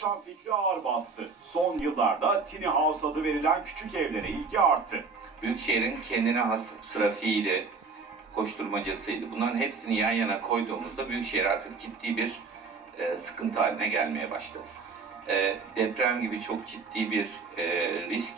yaşam fikri ağır bastı. Son yıllarda tiny house adı verilen küçük evlere ilgi arttı. Büyükşehir'in kendine has trafiğiydi, koşturmacasıydı. Bunların hepsini yan yana koyduğumuzda Büyükşehir artık ciddi bir e, sıkıntı haline gelmeye başladı. E, deprem gibi çok ciddi bir e, risk.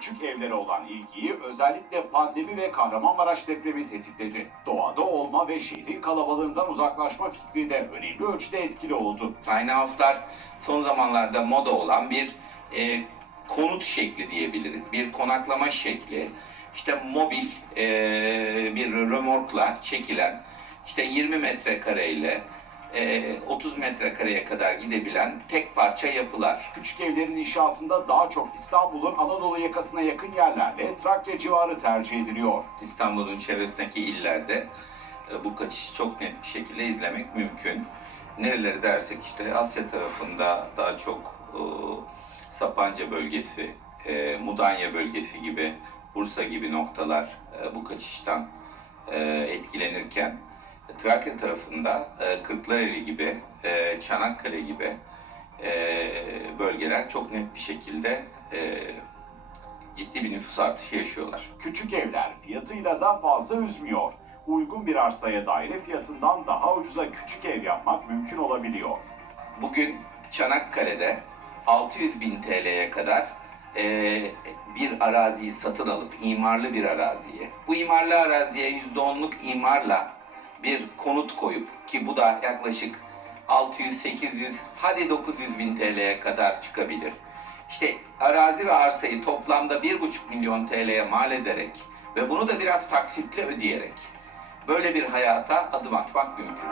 Küçük evlere olan ilgiyi özellikle pandemi ve Kahramanmaraş depremi tetikledi. Doğada olma ve şehrin kalabalığından uzaklaşma fikri de önemli ölçüde etkili oldu. Tiny house'lar son zamanlarda moda olan bir e, konut şekli diyebiliriz. Bir konaklama şekli. İşte mobil e, bir römorkla çekilen, işte 20 metrekareyle 30 metrekareye kadar gidebilen tek parça yapılar. Küçük evlerin inşasında daha çok İstanbul'un Anadolu yakasına yakın yerlerle Trakya civarı tercih ediliyor. İstanbul'un çevresindeki illerde e, bu kaçışı çok net bir şekilde izlemek mümkün. Nereleri dersek işte Asya tarafında daha çok e, Sapanca bölgesi, e, Mudanya bölgesi gibi, Bursa gibi noktalar e, bu kaçıştan e, etkilenirken Trakya tarafında e, Kırklareli gibi, e, Çanakkale gibi e, bölgeler çok net bir şekilde e, ciddi bir nüfus artışı yaşıyorlar. Küçük evler fiyatıyla da fazla üzmüyor. Uygun bir arsaya daire fiyatından daha ucuza küçük ev yapmak mümkün olabiliyor. Bugün Çanakkale'de 600 bin TL'ye kadar eee, bir araziyi satın alıp imarlı bir araziye, bu imarlı araziye %10'luk imarla bir konut koyup ki bu da yaklaşık 600, 800 hadi 900 bin TL'ye kadar çıkabilir. İşte arazi ve arsayı toplamda 1,5 milyon TL'ye mal ederek ve bunu da biraz taksitle ödeyerek böyle bir hayata adım atmak mümkün.